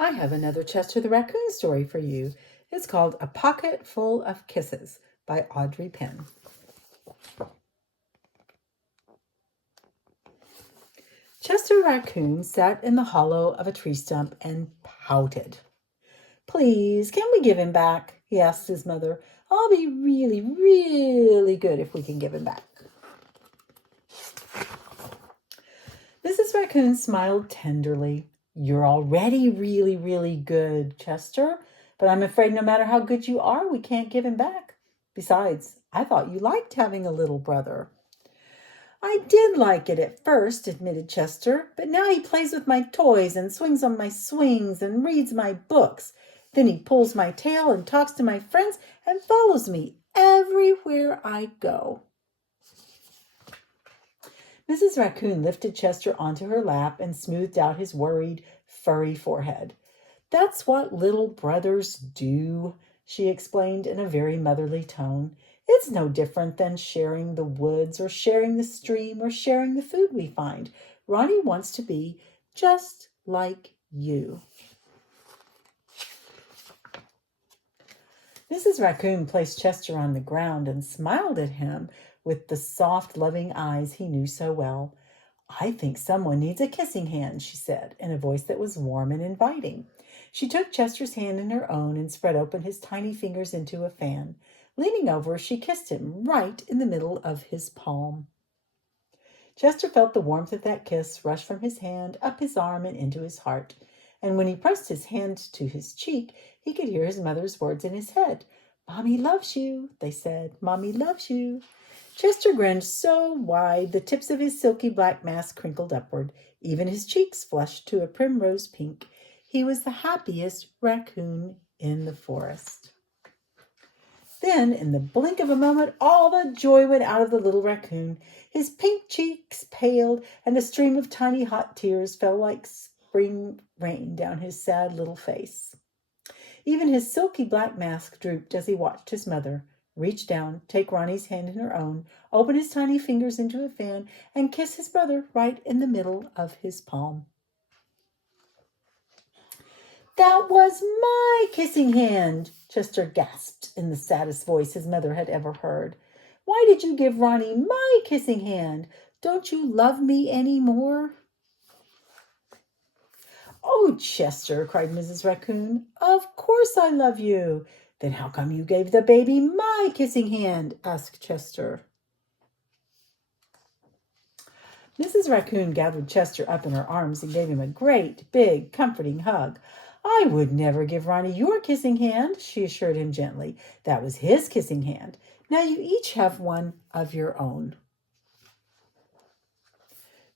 I have another Chester the Raccoon story for you. It's called A Pocket Full of Kisses by Audrey Penn. Chester Raccoon sat in the hollow of a tree stump and pouted. "Please, can we give him back?" he asked his mother. "I'll be really, really good if we can give him back." Mrs. Raccoon smiled tenderly. "You're already really, really good, Chester, but I'm afraid no matter how good you are, we can't give him back. Besides, I thought you liked having a little brother." "I did like it at first," admitted Chester, "but now he plays with my toys and swings on my swings and reads my books. Then he pulls my tail and talks to my friends and follows me everywhere I go." Mrs. Raccoon lifted Chester onto her lap and smoothed out his worried, furry forehead. "That's what little brothers do," she explained in a very motherly tone. "It's no different than sharing the woods or sharing the stream or sharing the food we find. Ronnie wants to be just like you." Mrs. Raccoon placed Chester on the ground and smiled at him with the soft, loving eyes he knew so well. "I think someone needs a kissing hand," she said, in a voice that was warm and inviting. She took Chester's hand in her own and spread open his tiny fingers into a fan. Leaning over, she kissed him right in the middle of his palm. Chester felt the warmth of that kiss rush from his hand, up his arm, and into his heart. And when he pressed his hand to his cheek, he could hear his mother's words in his head. "Mommy loves you," they said. "Mommy loves you." Chester grinned so wide the tips of his silky black mask crinkled upward. Even his cheeks flushed to a primrose pink. He was the happiest raccoon in the forest. Then, in the blink of a moment, all the joy went out of the little raccoon. His pink cheeks paled, and a stream of tiny hot tears fell like spring rain down his sad little face. Even his silky black mask drooped as he watched his mother reach down, take Ronnie's hand in her own, open his tiny fingers into a fan, and kiss his brother right in the middle of his palm. "That was my kissing hand," Chester gasped in the saddest voice his mother had ever heard. "Why did you give Ronnie my kissing hand? Don't you love me any more?" "Oh, Chester," cried Mrs. Raccoon, "of course I love you." "Then how come you gave the baby my kissing hand?" asked Chester. Mrs. Raccoon gathered Chester up in her arms and gave him a great, big, comforting hug. "I would never give Ronnie your kissing hand," she assured him gently. "That was his kissing hand. Now you each have one of your own."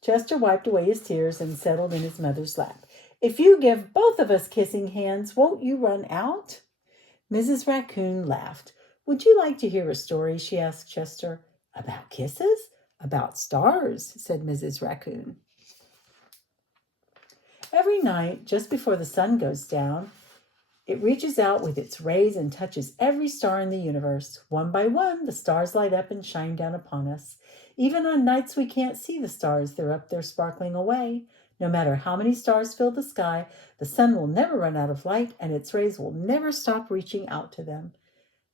Chester wiped away his tears and settled in his mother's lap. "If you give both of us kissing hands, won't you run out?" Mrs. Raccoon laughed. "Would you like to hear a story?" she asked Chester. "About kisses?" "About stars," said Mrs. Raccoon. Every night, just before the sun goes down, it reaches out with its rays and touches every star in the universe. One by one, the stars light up and shine down upon us. Even on nights we can't see the stars, they're up there sparkling away. No matter how many stars fill the sky, the sun will never run out of light, and its rays will never stop reaching out to them.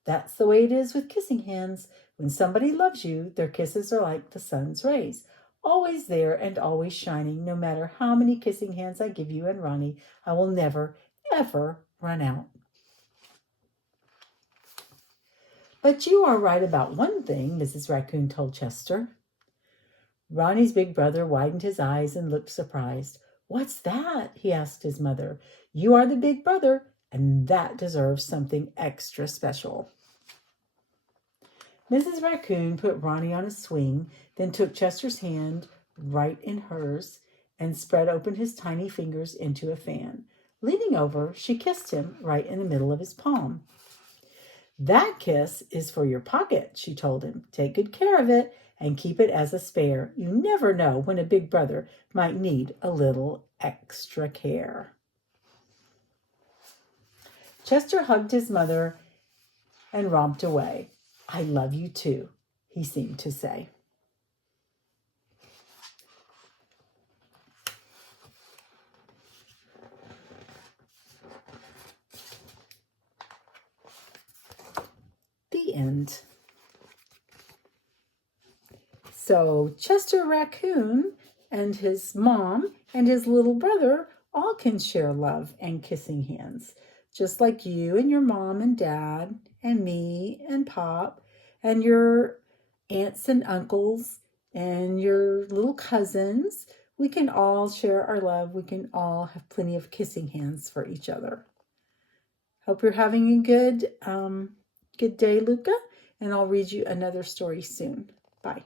That's the way it is with kissing hands. When somebody loves you, their kisses are like the sun's rays, always there and always shining. No matter how many kissing hands I give you and Ronnie, I will never, ever run out. "But you are right about one thing," Mrs. Raccoon told Chester. Ronnie's big brother widened his eyes and looked surprised. "What's that?" he asked his mother. "You are the big brother, and that deserves something extra special." Mrs. Raccoon put Ronnie on a swing, then took Chester's hand right in hers and spread open his tiny fingers into a fan. Leaning over, she kissed him right in the middle of his palm. "That kiss is for your pocket," she told him. "Take good care of it and keep it as a spare. You never know when a big brother might need a little extra care." Chester hugged his mother and romped away. "I love you too," he seemed to say. end. So Chester Raccoon and his mom and his little brother all can share love and kissing hands, just like you and your mom and dad and me and Pop and your aunts and uncles and your little cousins. We can all share our love. We can all have plenty of kissing hands for each other. Hope you're having a good day, Luca, and I'll read you another story soon. Bye.